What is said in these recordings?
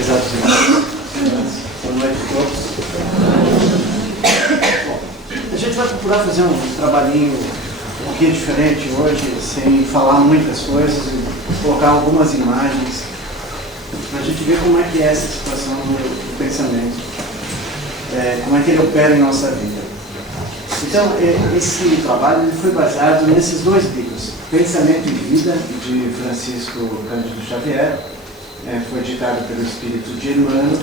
Pesados irmãos, boa noite a todos. Bom, a gente vai procurar fazer um trabalhinho um pouquinho diferente hoje, sem falar muitas coisas, e colocar algumas imagens para a gente ver como é que é essa situação do pensamento, como é que ele opera em nossa vida. Então, esse trabalho ele foi baseado nesses dois livros, Pensamento e Vida, de Francisco Cândido Xavier, foi editado pelo Espírito de Emmanuel,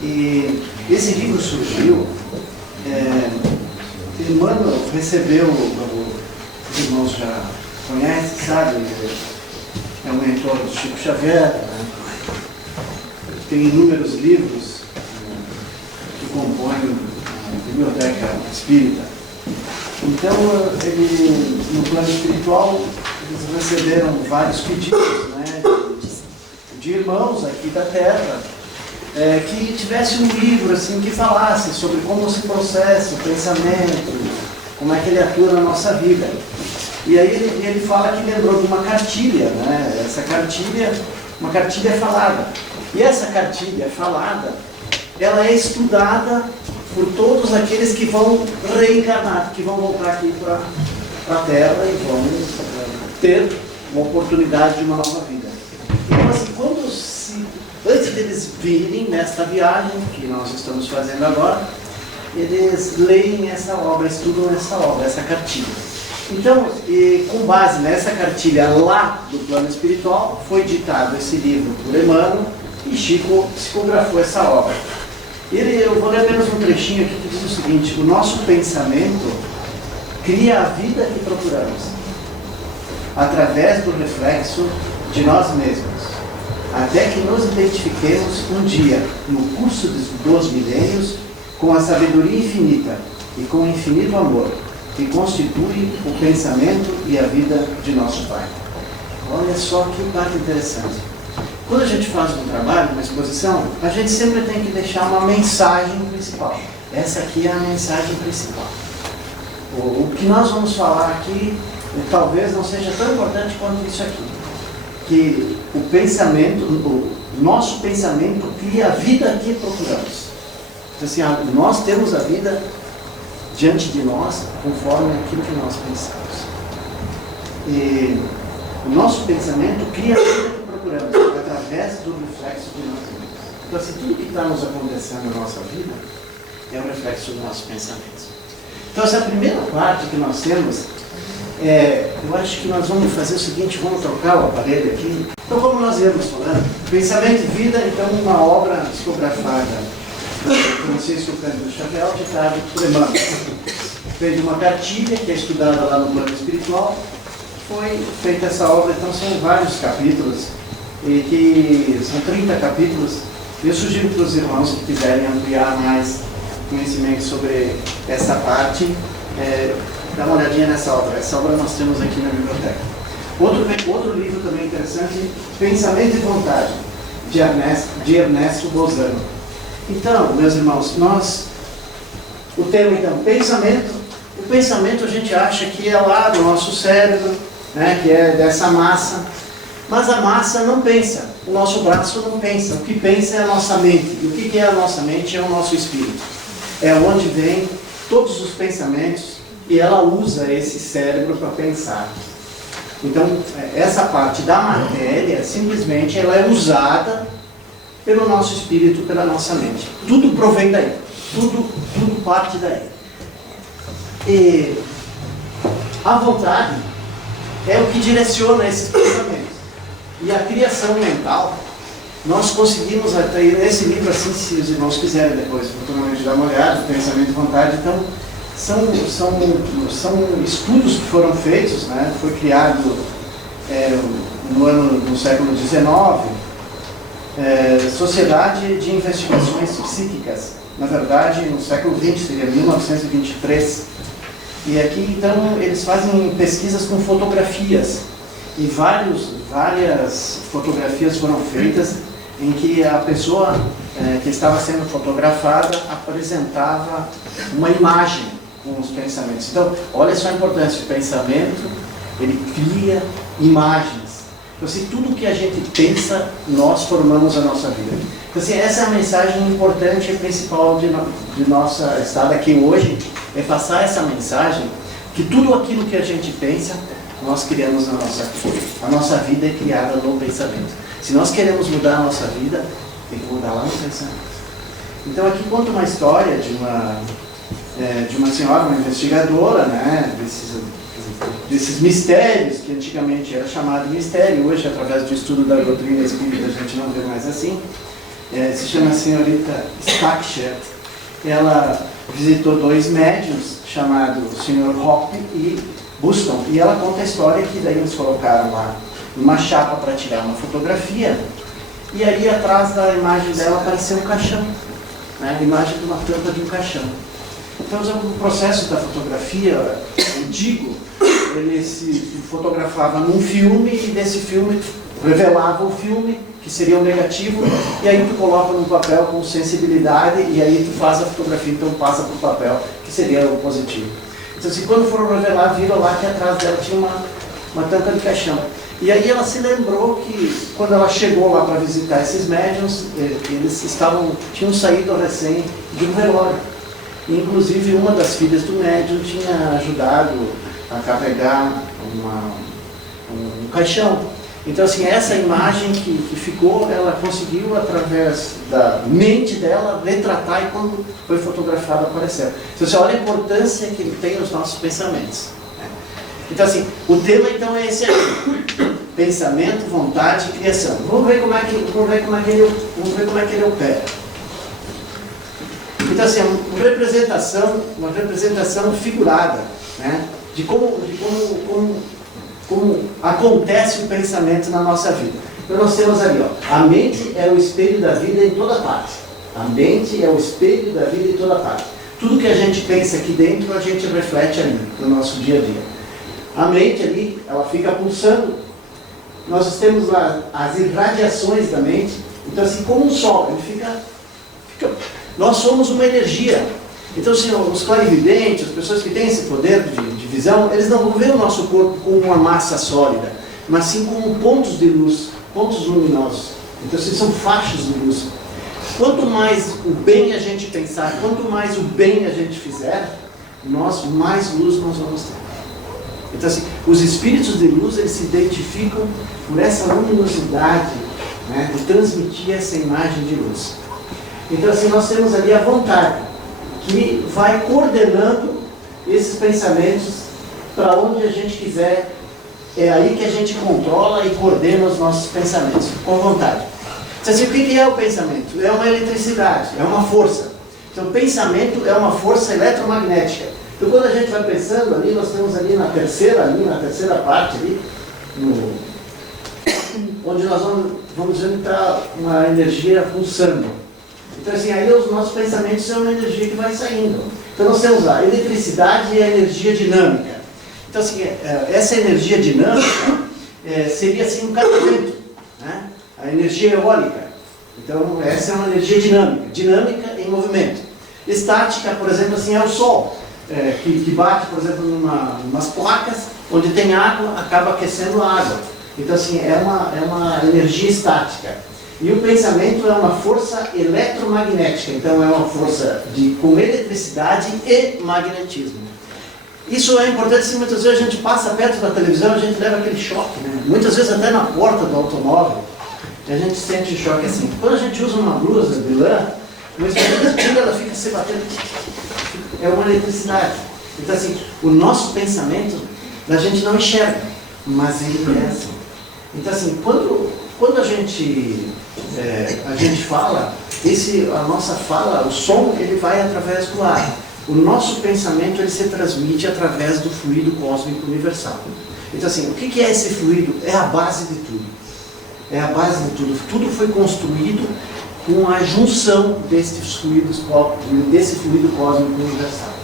e esse livro surgiu, Emmanuel recebeu, os irmãos já conhecem, sabe, é um mentor do Chico Xavier, né? Tem inúmeros livros que compõem a biblioteca espírita. Então, ele, no plano espiritual, eles receberam vários pedidos, né, de irmãos aqui da Terra, que tivesse um livro assim, que falasse sobre como se processa o pensamento, como é que ele atua na nossa vida. E aí ele fala que lembrou de uma cartilha, né? Essa cartilha, uma cartilha falada. E essa cartilha falada, ela é estudada por todos aqueles que vão reencarnar, que vão voltar aqui para a Terra e vão ter uma oportunidade de uma nova vida. Então, assim, antes deles virem nesta viagem que nós estamos fazendo agora, eles leem essa obra, estudam essa obra, essa cartilha. Então, com base nessa cartilha lá do plano espiritual, foi ditado esse livro por Emmanuel e Chico psicografou essa obra. Eu vou ler apenas um trechinho aqui que diz o seguinte: o nosso pensamento cria a vida que procuramos, através do reflexo de nós mesmos, até que nos identifiquemos um dia, no curso dos milênios, com a sabedoria infinita e com o infinito amor, que constitui o pensamento e a vida de nosso Pai. Olha só que parte interessante. Quando a gente faz um trabalho, uma exposição, a gente sempre tem que deixar uma mensagem principal. Essa aqui é a mensagem principal. O que nós vamos falar aqui, talvez não seja tão importante quanto isso aqui. Que o pensamento, o nosso pensamento cria a vida que procuramos. Então, assim, nós temos a vida diante de nós conforme aquilo que nós pensamos. E o nosso pensamento cria a vida que procuramos através do reflexo de nós mesmos. Então, assim, tudo que está nos acontecendo na nossa vida é um reflexo dos nossos pensamentos. Então, essa primeira parte que nós temos, eu acho que nós vamos fazer o seguinte: vamos trocar o aparelho aqui. Então, como nós íamos falando, Pensamento e Vida, então, uma obra psicografada por Francisco Cândido Xavier, ditado por Emmanuel. Fez uma cartilha que é estudada lá no plano espiritual. Foi feita essa obra, então são vários capítulos, e que são 30 capítulos. Eu sugiro para os irmãos que quiserem ampliar mais conhecimento sobre essa parte, dá uma olhadinha nessa obra. Essa obra nós temos aqui na biblioteca. Outro livro também interessante, Pensamento e Vontade, de Ernesto Bozano. Então, meus irmãos, o tema então, pensamento. O pensamento a gente acha que é lá do nosso cérebro, né, que é dessa massa, mas a massa não pensa, o nosso braço não pensa, o que pensa é a nossa mente. E o que é a nossa mente? É o nosso espírito. É onde vem todos os pensamentos e ela usa esse cérebro para pensar. Então, essa parte da matéria, simplesmente, ela é usada pelo nosso espírito, pela nossa mente. Tudo provém daí, tudo parte daí. E a vontade é o que direciona esses pensamentos. E a criação mental, nós conseguimos até nesse livro, assim, se os irmãos quiserem depois futuramente dar uma olhada, Pensamento e Vontade, então são estudos que foram feitos, né? Foi criado no século XIX, Sociedade de Investigações Psíquicas, na verdade no século XX, seria 1923. E aqui, então, eles fazem pesquisas com fotografias. E várias fotografias foram feitas em que a pessoa que estava sendo fotografada apresentava uma imagem com os pensamentos. Então, olha só a importância. O pensamento, ele cria imagens. Então, assim, tudo que a gente pensa, nós formamos a nossa vida. Então, assim, essa é a mensagem importante e principal de nossa estada aqui hoje, é passar essa mensagem, que tudo aquilo que a gente pensa, nós criamos na nossa vida. A nossa vida é criada no pensamento. Se nós queremos mudar a nossa vida, tem que mudar lá no pensamento. Então, aqui conta uma história de uma senhora, uma investigadora, né, desses mistérios, que antigamente era chamado mistério, hoje, através do estudo da doutrina espírita, a gente não vê mais assim. Se chama a senhorita Starkshire. Ela visitou 2 médiuns, chamados Sr. Hoppe e Buston, e ela conta a história que daí eles colocaram lá uma chapa para tirar uma fotografia, e aí atrás da imagem dela apareceu um caixão, né, a imagem de uma tampa de um caixão. Então, o processo da fotografia antigo, ele se fotografava num filme, e desse filme revelava o filme, que seria o negativo, e aí tu coloca num papel com sensibilidade, e aí tu faz a fotografia, então passa para o papel, que seria o positivo. Então, assim, quando foram revelar, viram lá que atrás dela tinha uma tampa de caixão. E aí ela se lembrou que, quando ela chegou lá para visitar esses médiuns, eles tinham saído recém de um velório. E, inclusive, uma das filhas do médium tinha ajudado a carregar um caixão. Então, assim, essa imagem que ficou, ela conseguiu, através da mente dela, retratar, e quando foi fotografada, apareceu. Então, você olha a importância que ele tem nos nossos pensamentos. Né? Então, assim, o tema, então, é esse aqui. Pensamento, vontade e criação. Vamos ver como é que ele opera. Então, assim, uma representação figurada, né, de como acontece o pensamento na nossa vida. Então, nós temos ali, ó, a mente é o espelho da vida em toda parte. A mente é o espelho da vida em toda parte. Tudo que a gente pensa aqui dentro, a gente reflete ali, no nosso dia a dia. A mente ali, ela fica pulsando. Nós temos lá as irradiações da mente. Então, assim, como um sol, ele fica... Nós somos uma energia. Então, assim, os clarividentes, as pessoas que têm esse poder de visão, eles não vão ver o nosso corpo como uma massa sólida, mas sim como pontos de luz, pontos luminosos. Então, assim, são faixas de luz. Quanto mais o bem a gente pensar, quanto mais o bem a gente fizer, mais luz nós vamos ter. Então, assim, os espíritos de luz, eles se identificam por essa luminosidade, né, de transmitir essa imagem de luz. Então, assim, nós temos ali a vontade, que vai coordenando esses pensamentos para onde a gente quiser. É aí que a gente controla e coordena os nossos pensamentos, com vontade. Então, assim, o que é o pensamento? É uma eletricidade, é uma força. Então, o pensamento é uma força eletromagnética. Então, quando a gente vai pensando ali, nós temos ali na terceira parte, ali, onde nós vamos dizer que está uma energia pulsando. Então, assim, aí os nossos pensamentos são uma energia que vai saindo. Então, nós temos lá a eletricidade e a energia dinâmica. Então, assim, essa energia dinâmica seria, assim, um casamento, né? A energia eólica. Então, essa é uma energia dinâmica em movimento. Estática, por exemplo, assim, é o sol, que bate, por exemplo, umas placas, onde tem água, acaba aquecendo a água. Então, assim, é uma energia estática. E o pensamento é uma força eletromagnética, então é uma força com eletricidade e magnetismo. Isso é importante, se muitas vezes a gente passa perto da televisão, a gente leva aquele choque, né? Muitas vezes até na porta do automóvel, a gente sente choque assim. Quando a gente usa uma blusa de lã, mas ela fica se batendo, é uma eletricidade. Então, assim, o nosso pensamento, a gente não enxerga, mas ele é assim. Então, assim, quando a gente fala, a nossa fala, o som, ele vai através do ar. O nosso pensamento, ele se transmite através do fluido cósmico universal. Então, assim, o que é esse fluido? É a base de tudo. É a base de tudo. Tudo foi construído com a junção desse fluido cósmico universal.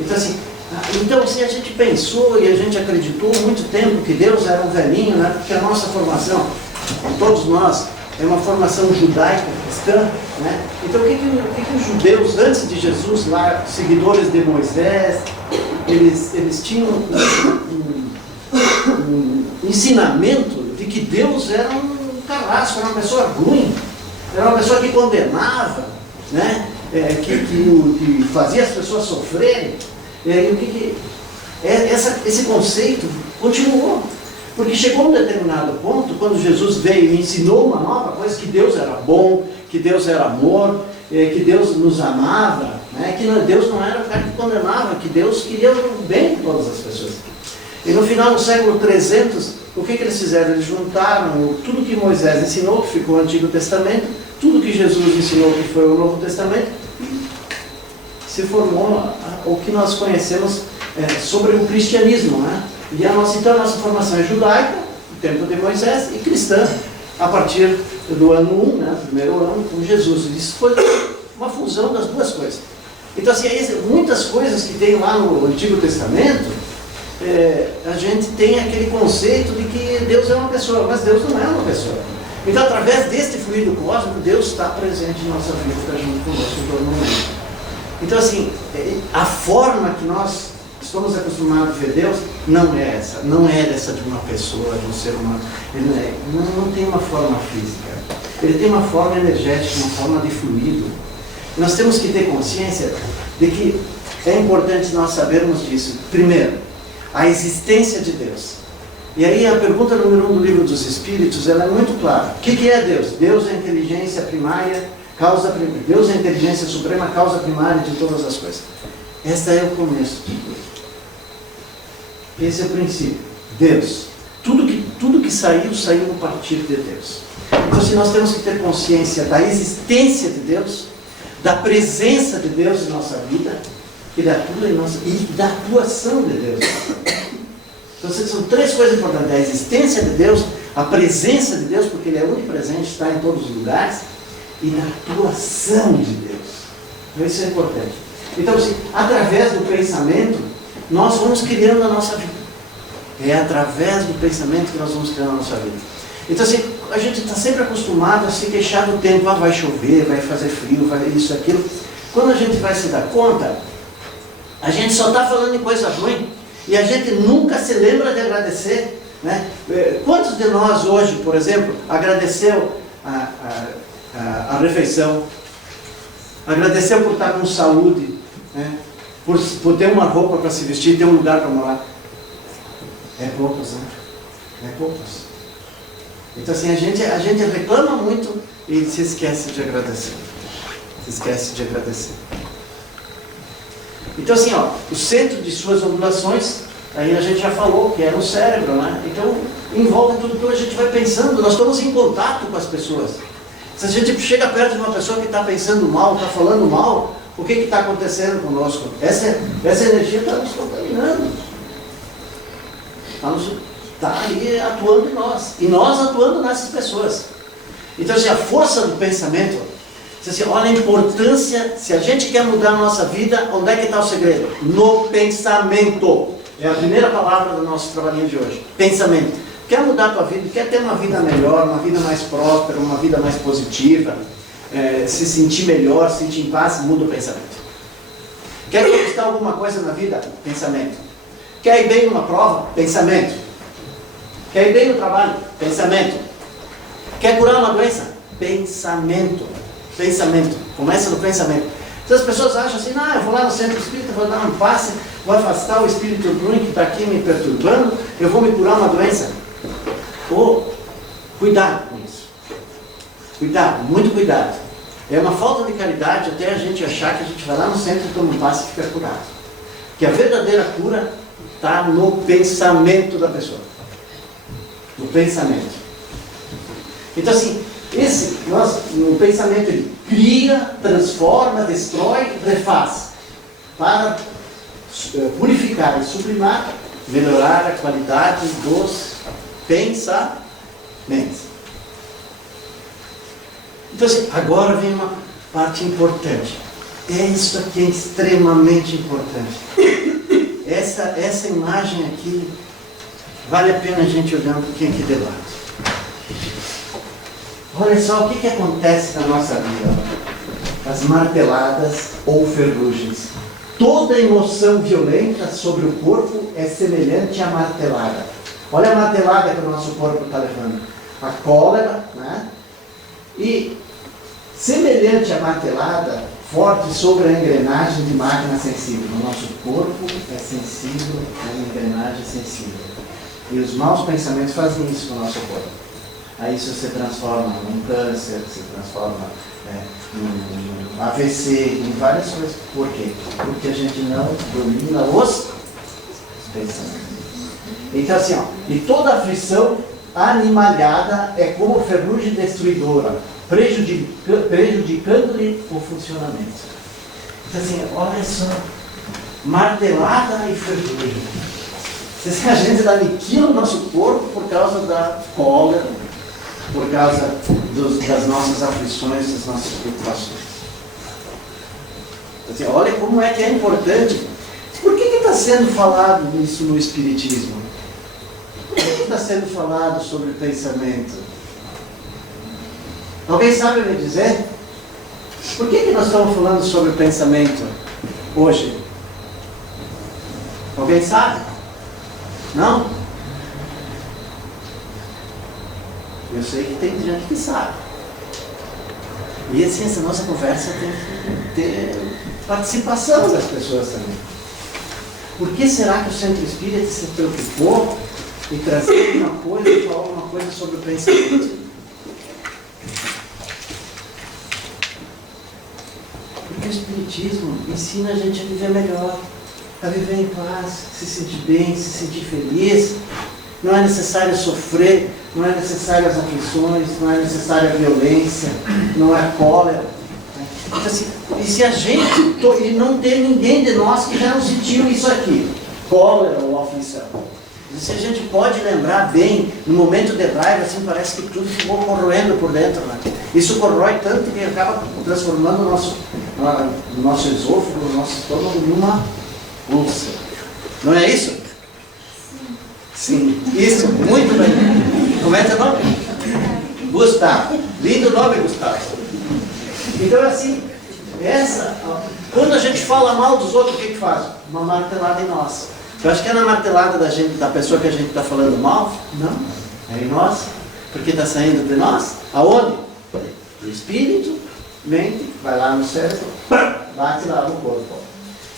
Então, assim, a gente pensou e a gente acreditou muito tempo que Deus era um velhinho, né? Porque a nossa formação, todos nós, é uma formação judaica, cristã, né? Então, o que os judeus, antes de Jesus, lá, seguidores de Moisés, eles tinham um ensinamento de que Deus era um carrasco, era uma pessoa ruim, era uma pessoa que condenava, né? Que fazia as pessoas sofrerem. Esse conceito continuou. Porque chegou um determinado ponto, quando Jesus veio e ensinou uma nova coisa, que Deus era bom, que Deus era amor, que Deus nos amava, né? Que Deus não era o cara que condenava, que Deus queria o bem de todas as pessoas. E no final do século 300, o que eles fizeram? Eles juntaram tudo que Moisés ensinou, que ficou o Antigo Testamento, tudo que Jesus ensinou, que foi o Novo Testamento, e se formou o que nós conhecemos sobre o cristianismo, né? E então a nossa formação é judaica, no tempo de Moisés, e cristã, a partir do ano 1, né, primeiro ano, com Jesus. Isso foi uma fusão das duas coisas. Então, assim, muitas coisas que tem lá no Antigo Testamento, a gente tem aquele conceito de que Deus é uma pessoa, mas Deus não é uma pessoa. Então, através deste fluido cósmico, Deus está presente em nossa vida, está junto conosco em todo momento. Então, assim, a forma que nós estamos acostumados a ver Deus não é essa, não é dessa de uma pessoa, de um ser humano. Ele não tem uma forma física, ele tem uma forma energética, uma forma de fluido. Nós temos que ter consciência de que é importante nós sabermos disso. Primeiro, a existência de Deus. E aí a pergunta número 1 do Livro dos Espíritos, ela é muito clara. O que é Deus? Deus é a inteligência primária, Deus é a inteligência suprema, causa primária de todas as coisas. Esse é o começo de tudo. Esse é o princípio. Deus. Tudo que saiu a partir de Deus. Então, se nós temos que ter consciência da existência de Deus, da presença de Deus em nossa vida, e da atuação de Deus. Então, são três coisas importantes: a existência de Deus, a presença de Deus, porque Ele é onipresente, está em todos os lugares, e da atuação de Deus. Então, isso é importante. Então, assim, através do pensamento, nós vamos criando a nossa vida. É através do pensamento que nós vamos criando a nossa vida. Então, assim, a gente está sempre acostumado a se queixar do tempo. Vai chover, vai fazer frio, vai isso, aquilo. Quando a gente vai se dar conta, a gente só está falando em coisa ruim e a gente nunca se lembra de agradecer, né? Quantos de nós hoje, por exemplo, agradeceu a refeição, agradeceu por estar com saúde, né? Por ter uma roupa para se vestir, ter um lugar para morar? É poucos, né? É poucos. Então, assim, a gente reclama muito e se esquece de agradecer. Se esquece de agradecer. Então, assim, o centro de suas ondulações, aí a gente já falou que é no cérebro, né? Então, envolve tudo que a gente vai pensando. Nós estamos em contato com as pessoas. Se a gente chega perto de uma pessoa que está pensando mal, está falando mal, o que está acontecendo conosco? Essa energia está nos contaminando. Está ali atuando em nós. E nós atuando nessas pessoas. Então, assim, a força do pensamento, assim, olha a importância. Se a gente quer mudar a nossa vida, onde é que está o segredo? No pensamento. É a primeira palavra do nosso trabalhinho de hoje. Pensamento. Quer mudar a tua vida? Quer ter uma vida melhor, uma vida mais próspera, uma vida mais positiva, se sentir melhor, se sentir em paz? Muda o pensamento. Quer conquistar alguma coisa na vida? Pensamento. Quer ir bem numa prova? Pensamento. Quer ir bem no trabalho? Pensamento. Quer curar uma doença? Pensamento. Pensamento. Começa no pensamento. Então as pessoas acham assim: não, eu vou lá no centro espírita, vou dar um passe, vou afastar o espírito ruim que está aqui me perturbando, eu vou me curar uma doença. Cuidado com isso. Cuidado, muito cuidado. É uma falta de caridade até a gente achar que a gente vai lá no centro e toma um passe e fica curado. Que a verdadeira cura está no pensamento da pessoa. No pensamento. Então, assim, o pensamento ele cria, transforma, destrói, refaz. Para purificar e sublimar, melhorar a qualidade dos pensamentos. Então, assim, agora vem uma parte importante. Isso aqui é extremamente importante. Essa imagem aqui, vale a pena a gente olhar um pouquinho aqui de lado. Olha só o que acontece na nossa vida. As marteladas ou ferrugens. Toda emoção violenta sobre o corpo é semelhante à martelada. Olha a martelada que o nosso corpo está levando. A cólera, né? E semelhante à martelada forte sobre a engrenagem de máquina sensível. O nosso corpo é sensível à engrenagem sensível. E os maus pensamentos fazem isso com o nosso corpo. Aí isso se transforma num câncer, se transforma num AVC, em várias coisas. Por quê? Porque a gente não domina os pensamentos. Então assim, ó, e toda aflição animalhada é como ferrugem destruidora, prejudicando-lhe o funcionamento. Então assim, olha só, martelada e ferrugem. A gente aniquila o nosso corpo por causa da cólera, por causa das nossas aflições, das nossas preocupações. Assim, olha como é que é importante. Por que está sendo falado isso no Espiritismo? Por que está sendo falado sobre o pensamento? Alguém sabe me dizer? Por que nós estamos falando sobre o pensamento hoje? Alguém sabe? Não? Eu sei que tem gente que sabe. E assim, essa nossa conversa tem que ter participação das pessoas também. Por que será que o Centro Espírita se preocupou em trazer uma coisa e falar uma coisa sobre o pensamento? Porque o Espiritismo ensina a gente a viver melhor, a viver em paz, se sentir bem, se sentir feliz. Não é necessário sofrer, não é necessário as aflições, não é necessária a violência, não é cólera. Então, assim, e se a gente, e não tem ninguém de nós que já não sentiu isso aqui, cólera ou aflição. E se a gente pode lembrar bem, no momento de raiva, assim, parece que tudo ficou corroendo por dentro. Né? Isso corrói tanto que acaba transformando o nosso esôfago, o nosso estômago numa úlcera. Não é isso? Sim, isso, muito bem. Como é teu nome? Gustavo. Lindo nome, Gustavo. Então, assim, quando a gente fala mal dos outros, o que faz? Uma martelada em nós. Eu acho que é na martelada da pessoa que a gente está falando mal? Não, é em nós. Porque está saindo de nós. Aonde? Do espírito, mente, vai lá no cérebro, bate lá no corpo.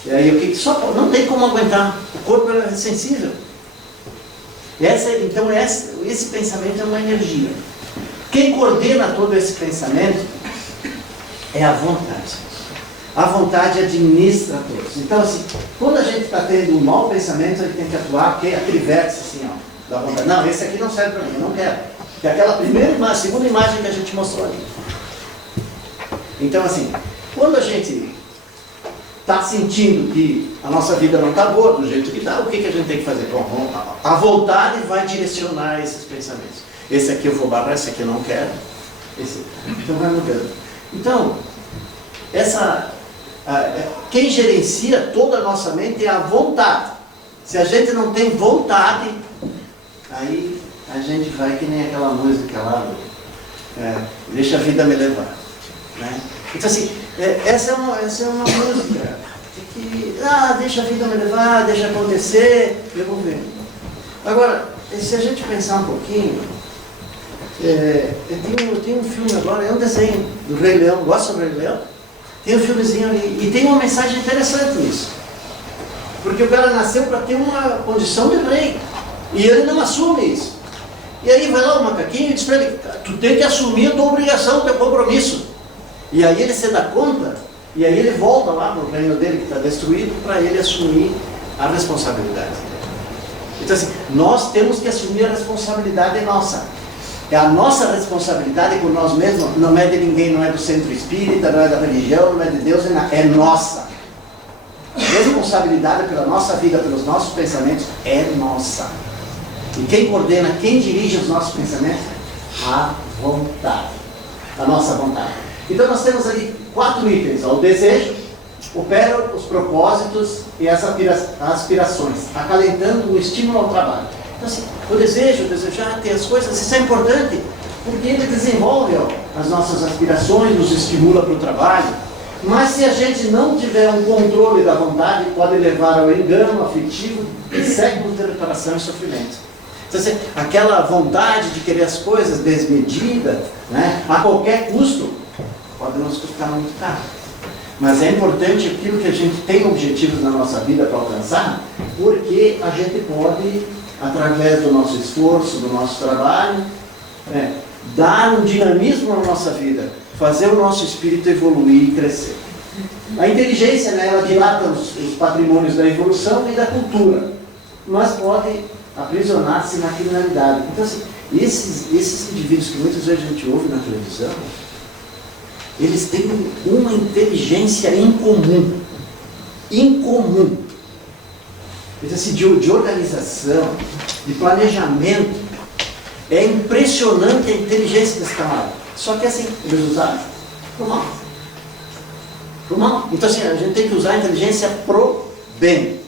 E aí o que só não tem como aguentar. O corpo é sensível. Então esse pensamento é uma energia. Quem coordena todo esse pensamento é a vontade. A vontade administra todos. Então assim, quando a gente está tendo um mau pensamento, a gente tem que atuar, aquele vértice assim, ó, da vontade. Não, esse aqui não serve para mim, eu não quero. Que é aquela segunda imagem que a gente mostrou ali. Então assim, quando a gente está sentindo que a nossa vida não está boa do jeito que está, o que a gente tem que fazer? Bom, a vontade vai direcionar esses pensamentos. Esse aqui eu vou barrar, esse aqui eu não quero. Então vai mudando. Então, quem gerencia toda a nossa mente é a vontade. Se a gente não tem vontade, aí a gente vai que nem aquela música lá, deixa a vida me levar. Né? Então assim, essa é uma música que, deixa a vida me levar, deixa acontecer, eu vou ver. Agora, se a gente pensar um pouquinho, tem um filme agora, é um desenho do Rei Leão, gosta do Rei Leão? Tem um filmezinho ali, e tem uma mensagem interessante nisso. Porque o cara nasceu para ter uma condição de rei, e ele não assume isso. E aí vai lá o macaquinho e diz para ele, tu tem que assumir a tua obrigação, o teu compromisso. E aí ele se dá conta, e aí ele volta lá no reino dele que está destruído, para ele assumir a responsabilidade. Então assim, nós temos que assumir a responsabilidade nossa. É a nossa responsabilidade com nós mesmos, não é de ninguém, não é do centro espírita, não é da religião, não é de Deus, é nossa. A responsabilidade pela nossa vida, pelos nossos pensamentos, é nossa. E quem coordena, quem dirige os nossos pensamentos? A vontade. A nossa vontade. Então nós temos ali 4 itens, o desejo, os propósitos e as aspirações, acalentando o estímulo ao trabalho. Então assim, o desejar ter as coisas, isso é importante, porque ele desenvolve as nossas aspirações, nos estimula para o trabalho, mas se a gente não tiver um controle da vontade, pode levar ao engano afetivo e séculos de reparação e sofrimento. Então, assim, aquela vontade de querer as coisas desmedida, né, a qualquer custo, pode nos custar muito caro. Mas é importante aquilo que a gente tem objetivos na nossa vida para alcançar, porque a gente pode, através do nosso esforço, do nosso trabalho, dar um dinamismo na nossa vida, fazer o nosso espírito evoluir e crescer. A inteligência, né, ela dilata os patrimônios da evolução e da cultura, mas pode aprisionar-se na criminalidade. Então, assim, esses indivíduos que muitas vezes a gente ouve na televisão, eles têm uma inteligência incomum. Incomum. Então, assim, de organização, de planejamento. É impressionante a inteligência desse camarada. Só que assim, eles usaram pro mal. Pro mal. Então, assim, a gente tem que usar a inteligência pro bem.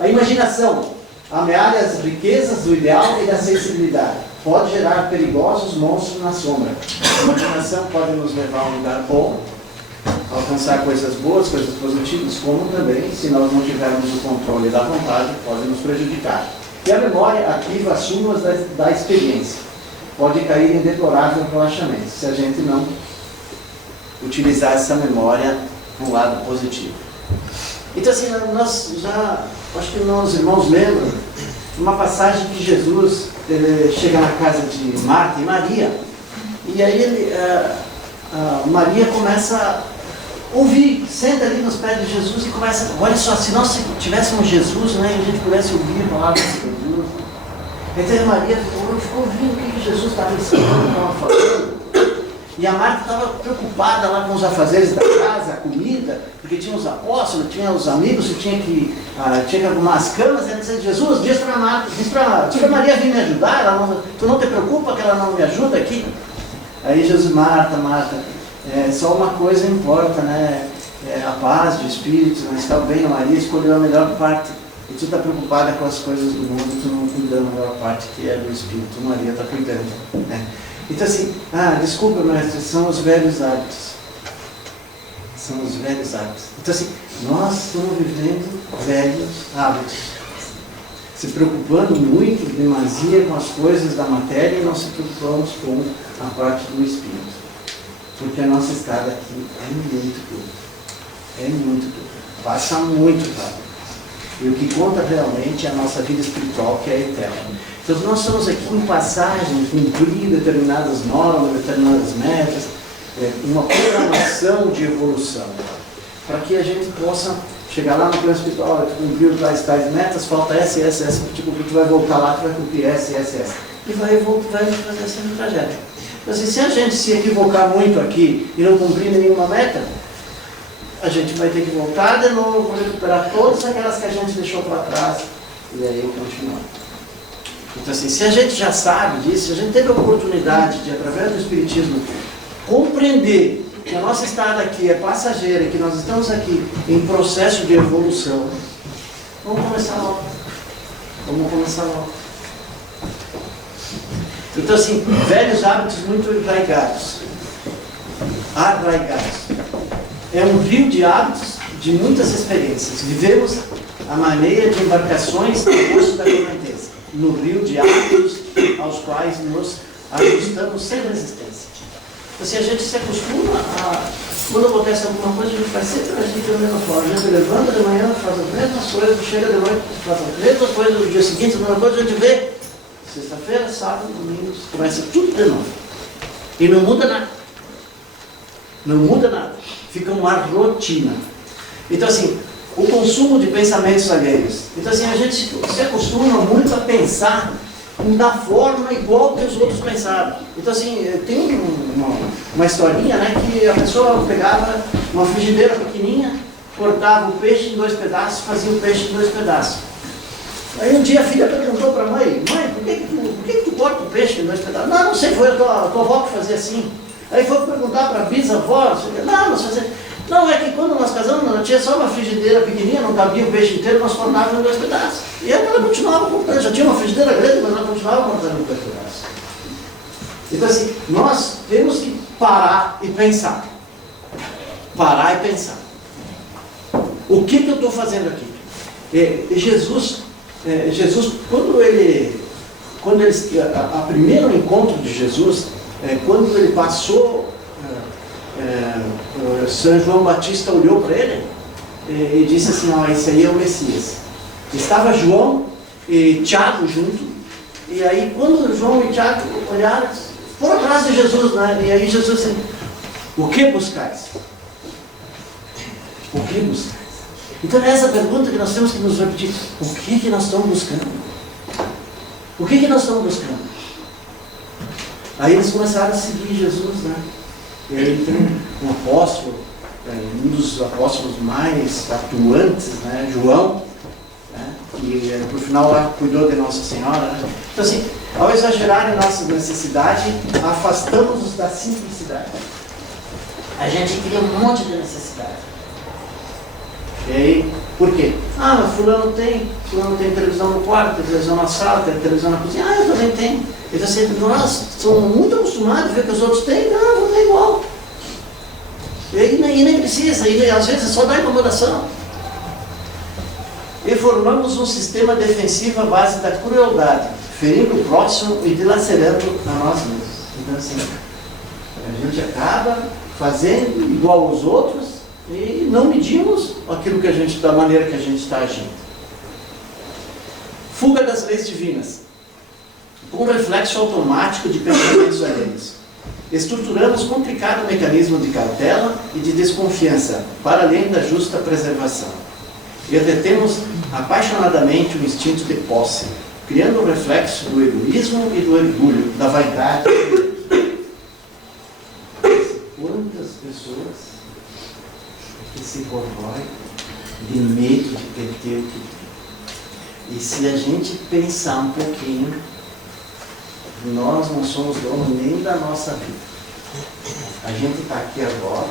A imaginação amealha as riquezas do ideal e da sensibilidade. Pode gerar perigosos monstros na sombra. A imaginação pode nos levar a um lugar bom, alcançar coisas boas, coisas positivas, como também, se nós não tivermos o controle da vontade, pode nos prejudicar. E a memória ativa as súmulas da experiência. Pode cair em deplorável relaxamento, se a gente não utilizar essa memória no lado positivo. Então, assim, nós já, acho que os irmãos lembram, uma passagem que Jesus chega na casa de Marta e Maria, e aí Maria começa a ouvir, senta ali nos pés de Jesus e começa, olha só, se nós tivéssemos Jesus, né, e a gente pudesse ouvir a palavra de Jesus. Então Maria ficou ouvindo o que Jesus estava ensinando, estava falando. E a Marta estava preocupada lá com os afazeres da casa, a comida, porque tinha os apóstolos, tinha os amigos, tinha que arrumar as camas. Ela disse, Jesus, diz para Maria vir me ajudar, tu não te preocupa que ela não me ajuda aqui? Aí Jesus, Marta, só uma coisa importa, né? A paz de espírito, né? Está bem, a Maria escolheu a melhor parte. E tu está preocupada com as coisas do mundo, tu não cuida da melhor parte, que é do espírito. Maria está cuidando, né? Então assim, desculpa, mestre, são os velhos hábitos. São os velhos hábitos. Então assim, nós estamos vivendo velhos hábitos. Se preocupando muito, demasia, com as coisas da matéria e não se preocupamos com a parte do espírito. Porque a nossa estada aqui é muito curta. É muito curta. Passa muito rápido. E o que conta realmente é a nossa vida espiritual, que é eterna. Então nós estamos aqui em passagem, cumprir determinadas normas, determinadas metas, uma programação de evolução, para que a gente possa chegar lá no plano espiritual, tu cumpriu tais metas, falta essa, tipo, tu vai voltar lá, tu vai cumprir essa. E vai fazer essa trajetória. Então, assim, se a gente se equivocar muito aqui e não cumprir nenhuma meta, a gente vai ter que voltar de novo, recuperar todas aquelas que a gente deixou para trás, e aí continuar. Então, assim, se a gente já sabe disso, se a gente teve a oportunidade de, através do Espiritismo, compreender que a nossa estada aqui é passageira, que nós estamos aqui em processo de evolução, vamos começar logo. Então, assim, velhos hábitos muito arraigados. É um rio de hábitos de muitas experiências. Vivemos a maneira de embarcações no curso da correnteza, no rio de hábitos aos quais nos ajustamos sem resistência. Assim, a gente se acostuma a, quando acontece alguma coisa, a gente faz sempre da mesma forma. A gente levanta de manhã, faz as mesmas coisas, chega de noite, faz as mesmas coisas, no dia seguinte, a mesma coisa, a gente vê, sexta-feira, sábado, domingo, começa tudo de novo. E não muda nada. Não muda nada. Fica uma rotina. Então, assim, o consumo de pensamentos alheios. Então, assim, a gente se acostuma muito a pensar da forma igual que os outros pensavam. Então, assim, tem uma historinha, né, que a pessoa pegava uma frigideira pequenininha, cortava o peixe em 2 pedaços, fazia o peixe em 2 pedaços. Aí um dia a filha perguntou para a mãe, por que tu corta o peixe em 2 pedaços? Não sei, foi a tua avó que fazia assim. Aí foi perguntar para a bisavó, não, é que quando nós casamos, nós tinha só uma frigideira pequenininha, não cabia o peixe inteiro, nós cortávamos em 2 pedaços. E ela continuava cortando, já tinha uma frigideira grande, mas ela continuava cortando em 2 pedaços. Então assim, nós temos que parar e pensar. O que eu estou fazendo aqui? Jesus, quando ele quando a primeiro encontro de Jesus, quando ele passou, São João Batista olhou para ele e disse assim, esse aí é o Messias. Estava João e Tiago junto, e aí quando João e Tiago olharam, foram atrás de Jesus, né? E aí Jesus disse, o que buscais? O que buscais? Então é essa pergunta que nós temos que nos repetir. O que nós estamos buscando? O que nós estamos buscando? Aí eles começaram a seguir Jesus, né? E aí tem um apóstolo, um dos apóstolos mais atuantes, né? João, né? Que por final lá cuidou de Nossa Senhora, né? Então assim, ao exagerar em nossa necessidade, afastamos-nos da simplicidade. A gente cria um monte de necessidade. E aí, por quê? Mas fulano tem televisão no quarto, tem televisão na sala, tem televisão na cozinha. Eu também tenho. Então assim, nós somos muito acostumados a ver que os outros têm, vou ter igual. E nem precisa, e às vezes só dá incomodação. E formamos um sistema defensivo à base da crueldade, ferindo o próximo e dilacerando a nós mesmos. Então assim, a gente acaba fazendo igual aos outros e não medimos aquilo que a gente, da maneira que a gente está agindo. Fuga das leis divinas. Com reflexo automático de pensamentos alheios. Estruturamos complicado mecanismo de cautela e de desconfiança, para além da justa preservação. E detemos apaixonadamente o instinto de posse, criando o reflexo do egoísmo e do orgulho, da vaidade. Quantas pessoas que se corrói de medo de perder o que tem. E se a gente pensar um pouquinho, nós não somos donos nem da nossa vida. A gente está aqui agora,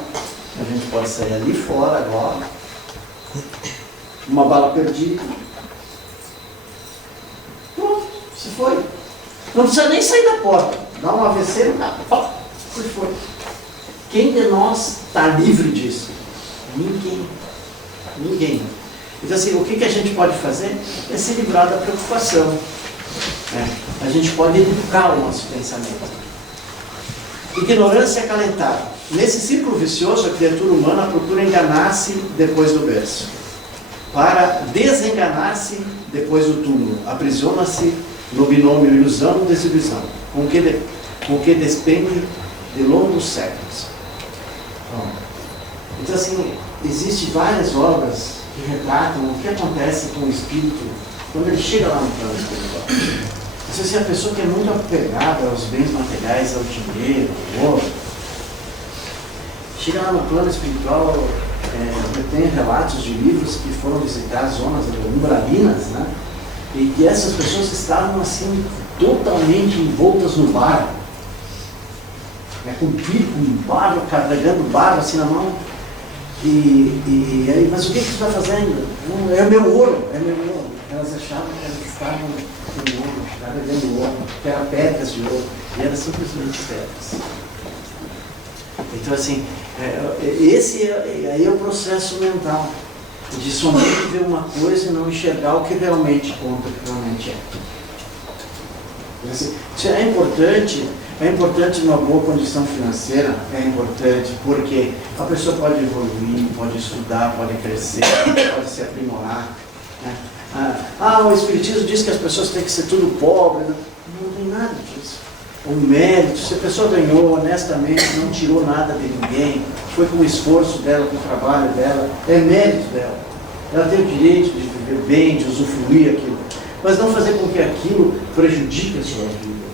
a gente pode sair ali fora agora, uma bala perdida, pronto, se foi. Não precisa nem sair da porta, dá um AVC no carro, se foi. Quem de nós está livre disso? Ninguém. Então assim, o que a gente pode fazer é se livrar da preocupação. A gente pode educar o nosso pensamento. Ignorância acalentada. Nesse círculo vicioso, a criatura humana procura enganar-se depois do berço. Para desenganar-se depois do túmulo, aprisiona-se no binômio ilusão-desilusão, com que despende de longos séculos. Então assim, existem várias obras que retratam o que acontece com o espírito quando ele chega lá no plano espiritual. Se a pessoa que é muito apegada aos bens materiais, ao dinheiro, ao ouro, chega lá no plano espiritual, eu tenho relatos de livros que foram visitar zonas umbralinas, né? E que essas pessoas estavam assim, totalmente envoltas no barro, com pico, com barro, carregando barro assim na mão. E aí, mas o que você está fazendo? É o meu ouro, é meu ouro. Elas achavam que elas estavam com ouro, carregando ouro, que eram pedras de ouro, e eram simplesmente pedras. Então assim, esse aí é o processo mental, de somente ver uma coisa e não enxergar o que realmente conta, o que realmente é. Assim, isso é importante numa boa condição financeira, é importante porque a pessoa pode evoluir, pode estudar, pode crescer, pode se aprimorar. Né? O Espiritismo diz que as pessoas têm que ser tudo pobre. Não tem nada disso. O mérito, se a pessoa ganhou honestamente, não tirou nada de ninguém, foi com o esforço dela, com o trabalho dela, é mérito dela. Ela tem o direito de viver bem, de usufruir aquilo, mas não fazer com que aquilo prejudique a sua vida.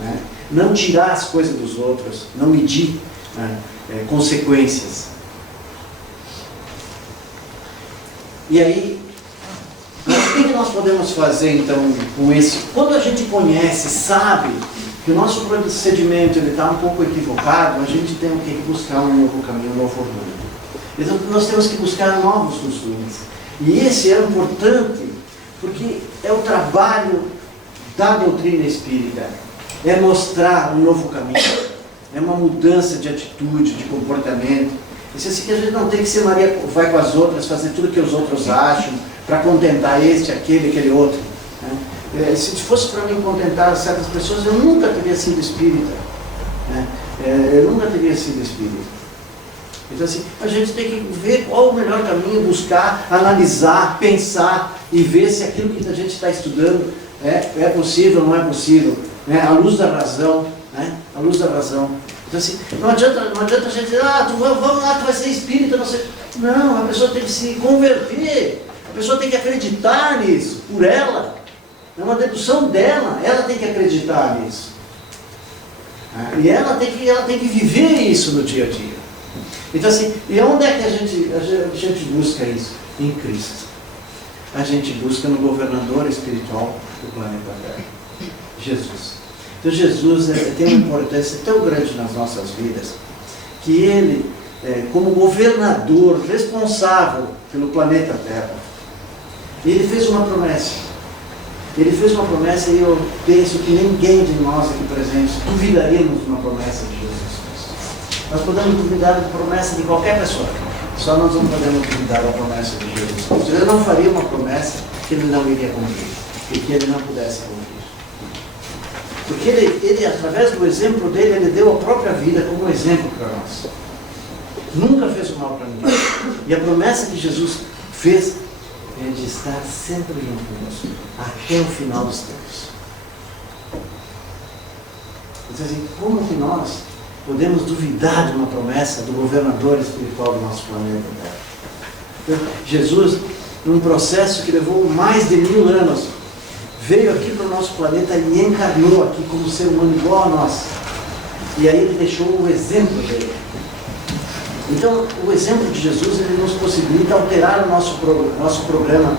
Né? Não tirar as coisas dos outros, não medir, né, consequências. E aí, o que nós podemos fazer então com isso? Quando a gente conhece, sabe que o nosso procedimento está um pouco equivocado, a gente tem que buscar um novo caminho, um novo rumo. Então nós temos que buscar novos costumes. E esse é importante, porque é o trabalho da doutrina espírita. É mostrar um novo caminho, é uma mudança de atitude, de comportamento. Isso assim que a gente não tem que ser Maria vai com as outras, fazer tudo que os outros acham, para contentar aquele outro. Né? Se fosse para me contentar certas pessoas, eu nunca teria sido espírita. Né? Eu nunca teria sido espírita. Então assim, a gente tem que ver qual o melhor caminho, buscar, analisar, pensar e ver se aquilo que a gente está estudando é possível ou não é possível, né? À luz da razão, né? À luz da razão. Então assim, não adianta a gente dizer, vamos lá, tu vai ser espírita, não sei. Não, a pessoa tem que se converter, a pessoa tem que acreditar nisso, por ela. É uma dedução dela, ela tem que acreditar nisso. E ela tem que viver isso no dia a dia. Então assim, e onde é que a gente busca isso? Em Cristo. A gente busca no governador espiritual do planeta Terra, Jesus. Então Jesus tem uma importância tão grande nas nossas vidas, que Ele, como governador responsável pelo planeta Terra, Ele fez uma promessa. Ele fez uma promessa e eu penso que ninguém de nós aqui presentes duvidaríamos de uma promessa de Jesus Cristo. Nós podemos duvidar da promessa de qualquer pessoa, só nós não podemos duvidar da promessa de Jesus Cristo. Ele não faria uma promessa que Ele não iria cumprir e que Ele não pudesse cumprir. Porque ele, através do exemplo dele, Ele deu a própria vida como exemplo para nós. Nunca fez o mal para ninguém. E a promessa que Jesus fez é de estar sempre junto conosco, até o final dos tempos. Então, assim, como que nós podemos duvidar de uma promessa do governador espiritual do nosso planeta Terra? Então, Jesus, num processo que levou mais de 1000 anos, veio aqui para o nosso planeta e encarnou aqui como ser humano igual a nós. E aí Ele deixou o exemplo dele. Então, o exemplo de Jesus, ele nos possibilita alterar o nosso programa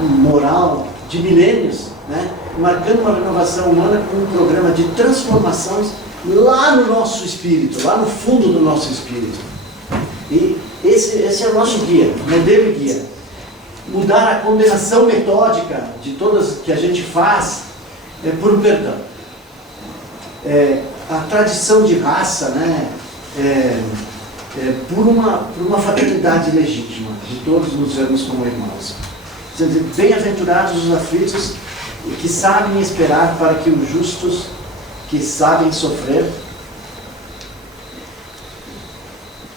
moral de milênios, né? Marcando uma renovação humana com um programa de transformações lá no nosso espírito, lá no fundo do nosso espírito. E esse é o nosso guia, modelo e guia. Mudar a condenação metódica de todas que a gente faz por um perdão. A tradição de raça, né? Por uma fraternidade legítima, de todos nos vemos como irmãos. Bem-aventurados os aflitos que sabem esperar para que os justos que sabem sofrer.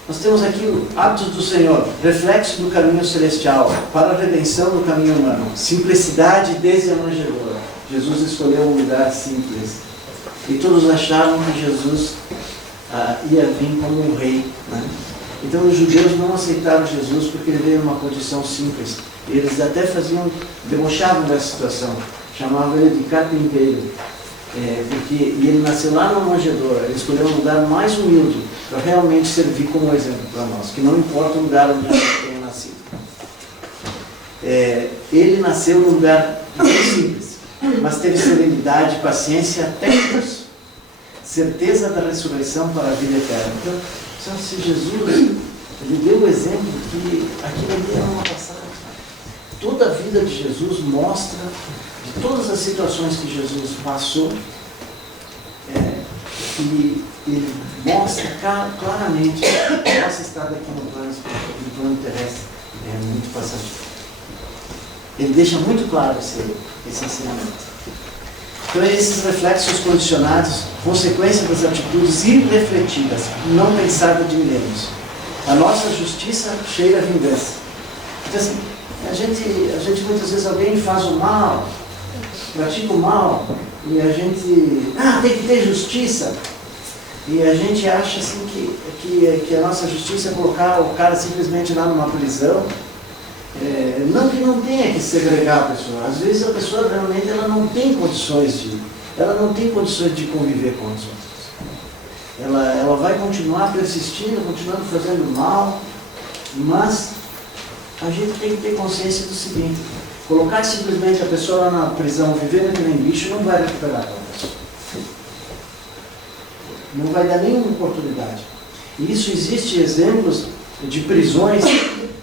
Nós temos aqui o Atos do Senhor, reflexo do caminho celestial, para a redenção do caminho humano, simplicidade desenrangedora. Jesus escolheu um lugar simples, e todos achavam que Jesus ia vir como um rei, né? Então os judeus não aceitaram Jesus porque ele veio numa condição simples. Eles até debochavam dessa situação, chamavam ele de carpinteiro, e ele nasceu lá numa manjedoura. Ele escolheu um lugar mais humilde para realmente servir como exemplo para nós, que não importa o lugar onde ele tenha nascido. Ele nasceu num lugar muito simples, mas teve serenidade, paciência até isso. Certeza da ressurreição para a vida eterna. Então, se Jesus, ele deu o exemplo que aquilo ali era uma passagem. Toda a vida de Jesus mostra, de todas as situações que Jesus passou, e ele mostra claramente que a nossa estada aqui no plano terrestre é muito passageiro. Ele deixa muito claro esse ensinamento. Então, esses reflexos condicionados, consequência das atitudes irrefletidas, não pensadas de milênios. A nossa justiça cheira a vingança. Então, assim, a gente muitas vezes alguém faz o mal, pratica o mal, e a gente, tem que ter justiça. E a gente acha assim que a nossa justiça é colocar o cara simplesmente lá numa prisão. Não que não tenha que segregar a pessoa. Às vezes a pessoa realmente ela não tem condições de conviver com os outros. Ela vai continuar persistindo, continuando fazendo mal, mas a gente tem que ter consciência do seguinte: colocar simplesmente a pessoa lá na prisão, vivendo que nem bicho, não vai recuperar aquela pessoa. Não vai dar nenhuma oportunidade. E isso existe exemplos de prisões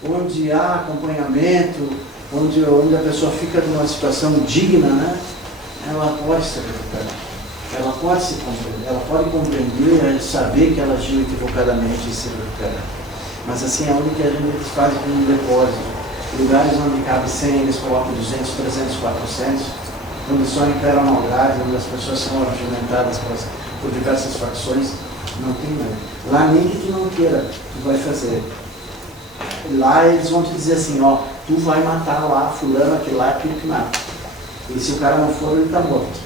onde há acompanhamento, onde a pessoa fica numa situação digna, né? Ela pode se recuperar. Ela pode se compreender, ela pode compreender, saber que ela agiu equivocadamente e se recuperar. Mas assim é onde que a gente faz um depósito. lugares onde cabe 100, eles colocam 200, 300, 400, onde só impera a maldade, onde as pessoas são argumentadas por diversas facções, não tem nada. Lá nem que tu não queira, tu vai fazer. Lá eles vão te dizer assim, ó, tu vai matar lá fulano, aquele lá, aquilo que mata. E se o cara não for, ele está morto.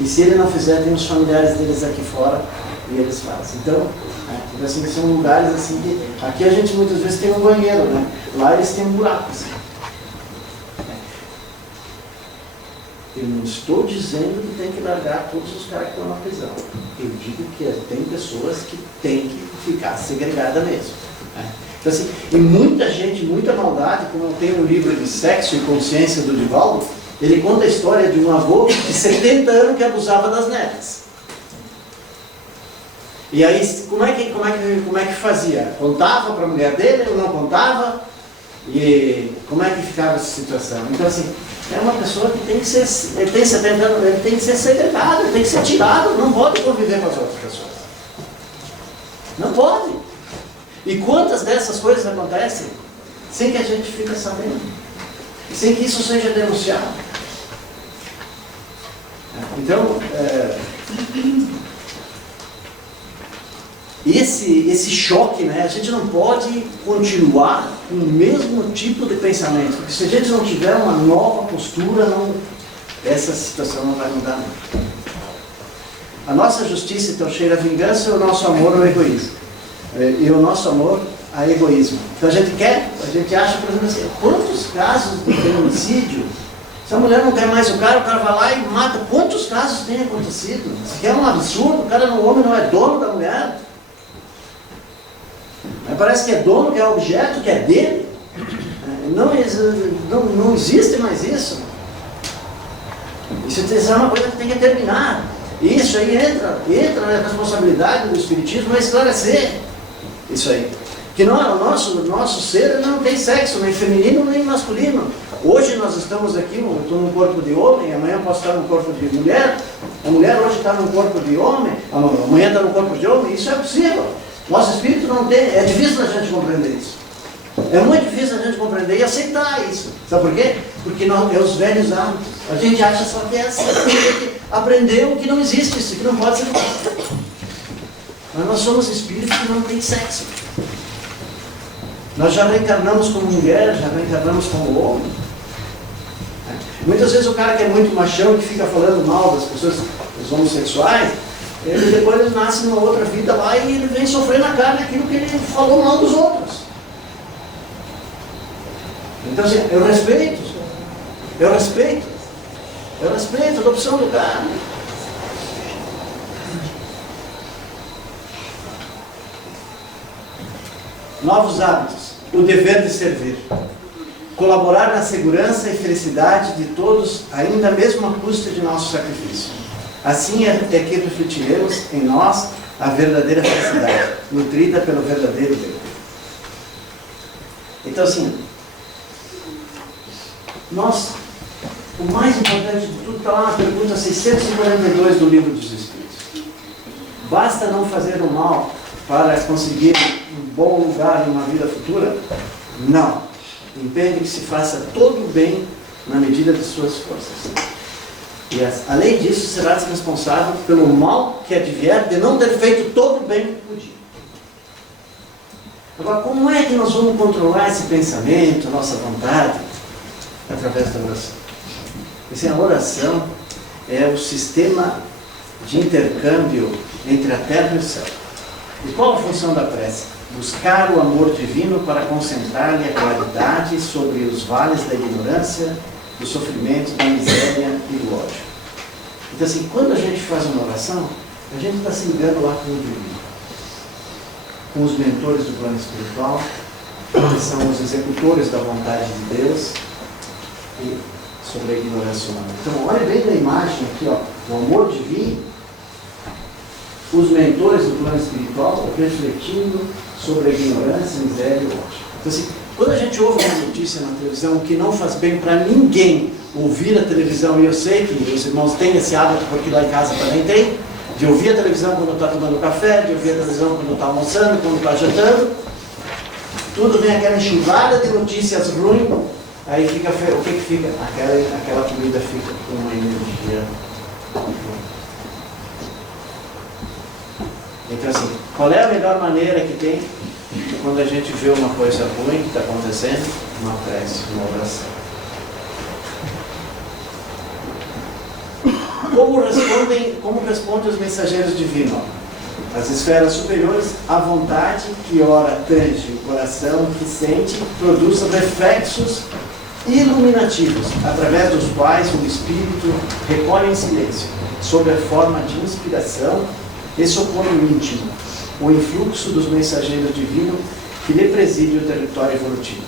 E se ele não fizer, tem os familiares deles aqui fora e eles fazem. Então assim, são lugares assim que... Aqui a gente muitas vezes tem um banheiro, né? Lá eles têm um buraco. Assim. Eu não estou dizendo que tem que largar todos os caras que estão na prisão. Eu digo que tem pessoas que têm que ficar segregadas mesmo. Né? Então assim, e muita gente, muita maldade, como tem um livro de Sexo e Consciência do Divaldo, ele conta a história de um avô de 70 anos que abusava das netas. E aí, como é que fazia? Contava para a mulher dele ou não contava? E como é que ficava essa situação? Então assim, é uma pessoa que tem que ser, ele tem 70 anos, ele tem que ser segregado, ele tem que ser tirado, não pode conviver com as outras pessoas. Não pode. E quantas dessas coisas acontecem sem que a gente fique sabendo? Sem que isso seja denunciado? Então, esse choque, né? A gente não pode continuar com o mesmo tipo de pensamento, porque se a gente não tiver uma nova postura, essa situação não vai mudar nada. A nossa justiça então cheira a vingança e o nosso amor ao egoísmo. E o nosso amor a egoísmo. Então a gente acha, por exemplo assim, quantos casos de feminicídio, se a mulher não quer mais o cara vai lá e mata. Quantos casos tem acontecido? Isso é um absurdo, o homem não é dono da mulher. Mas parece que é dono, que é objeto, que é dele. Não existe mais isso. Isso é uma coisa que tem que terminar. Isso aí entra na responsabilidade do Espiritismo, é esclarecer isso aí. Que não, o nosso ser não tem sexo, nem feminino, nem masculino. Hoje nós estamos aqui, eu estou num corpo de homem, amanhã posso estar num corpo de mulher, a mulher hoje está num corpo de homem, amanhã está num corpo de homem, isso é possível. Nosso espírito não tem, é difícil a gente compreender isso. É muito difícil a gente compreender e aceitar isso. Sabe por quê? Porque é os velhos hábitos. A gente acha só que é assim, a gente aprendeu que não existe isso, que não pode ser. Mas nós somos espíritos que não têm sexo. Nós já reencarnamos como mulher, já reencarnamos como homem. Muitas vezes o cara que é muito machão, que fica falando mal das pessoas, dos homossexuais, ele depois nasce numa outra vida lá e ele vem sofrer na carne aquilo que ele falou mal dos outros. Então assim, eu respeito a opção do cara. Novos hábitos, o dever de servir. Colaborar na segurança e felicidade de todos, ainda mesmo à custa de nosso sacrifício. Assim é que refletiremos em nós a verdadeira felicidade, nutrida pelo verdadeiro bem. Então assim, o mais importante de tudo está lá na pergunta 642 do Livro dos Espíritos. Basta não fazer o mal para conseguir um bom lugar em uma vida futura? Não. Impede que se faça todo o bem na medida de suas forças. E além disso, serás responsável pelo mal que advier de não ter feito todo o bem que podia. Agora, como é que nós vamos controlar esse pensamento, a nossa vontade? Através da oração. Assim, a oração é o sistema de intercâmbio entre a terra e o céu. E qual a função da prece? Buscar o amor divino para concentrar-lhe a claridade sobre os vales da ignorância, do sofrimento, da miséria e do ódio. Então assim, quando a gente faz uma oração, a gente está se ligando lá com o divino, com os mentores do plano espiritual, que são os executores da vontade de Deus e sobre a ignorância humana. Então olha bem na imagem aqui, ó, o amor divino, os mentores do plano espiritual refletindo sobre a ignorância, a miséria e o ódio. Então assim, quando a gente ouve uma notícia na televisão que não faz bem para ninguém ouvir a televisão, e eu sei que os irmãos têm esse hábito, porque lá em casa também tem, de ouvir a televisão quando está tomando café, de ouvir a televisão quando está almoçando, quando está jantando, tudo vem aquela enxurrada de notícias ruins, aí fica, o que fica? Aquela comida fica com uma energia. Então assim, qual é a melhor maneira que tem quando a gente vê uma coisa ruim que está acontecendo? Uma prece, uma oração. Como respondem os mensageiros divinos? As esferas superiores, a vontade que ora tange o coração, que sente, produz reflexos iluminativos, através dos quais o espírito recolhe em silêncio, sob a forma de inspiração e socorro íntimo, o influxo dos mensageiros divinos que lhe preside o território evolutivo,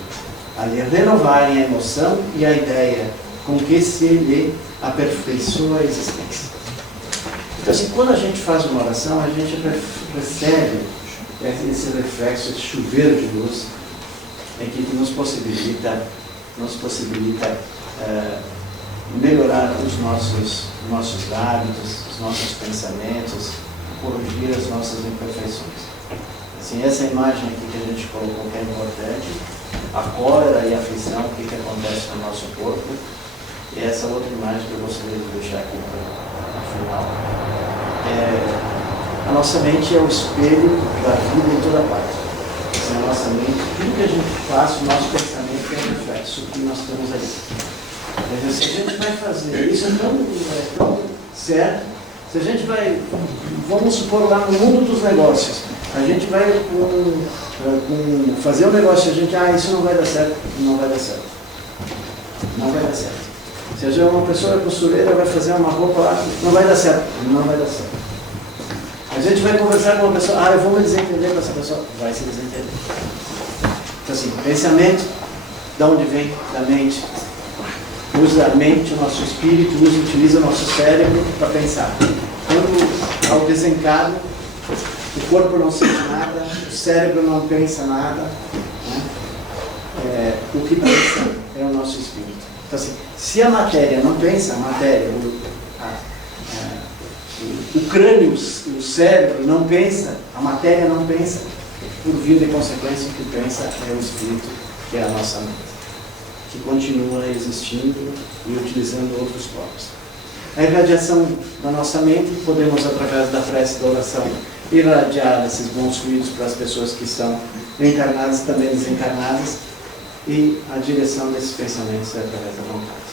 a lhe renovarem a emoção e a ideia com que se lhe aperfeiçoa a existência. Então, assim, quando a gente faz uma oração, a gente recebe esse reflexo, esse chuveiro de luz, que nos possibilita melhorar os nossos hábitos, os nossos pensamentos, corrigir as nossas imperfeições. Assim, essa imagem aqui que a gente colocou que é importante, a cólera e a aflição, o que acontece no nosso corpo, e essa outra imagem que eu gostaria de deixar aqui no final. A nossa mente é o espelho da vida em toda parte. Assim, a nossa mente, tudo que a gente faz, o nosso pensamento é um reflexo que nós temos ali. Mas se a gente vai fazer isso, é tão certo. Se a gente vai, vamos supor lá no mundo dos negócios, a gente vai fazer um negócio, a gente, isso não vai dar certo, não vai dar certo. Não vai dar certo. Se a gente é uma pessoa costureira, vai fazer uma roupa lá, não vai dar certo, não vai dar certo. A gente vai conversar com uma pessoa, eu vou me desentender com essa pessoa, vai se desentender. Então assim, pensamento, de onde vem? Da mente. Usa a mente, o nosso espírito, utiliza o nosso cérebro para pensar. Quando ao desencargo, o corpo não sente nada, o cérebro não pensa nada, né? O que pensa é o nosso espírito. Então assim, se a matéria não pensa, o crânio, o cérebro não pensa, a matéria não pensa, por via de consequência o que pensa é o espírito, que é a nossa mente, que continua existindo e utilizando outros corpos. A irradiação da nossa mente, podemos, através da prece da oração, irradiar esses bons fluidos para as pessoas que estão encarnadas e também desencarnadas, e a direção desses pensamentos é através da vontade.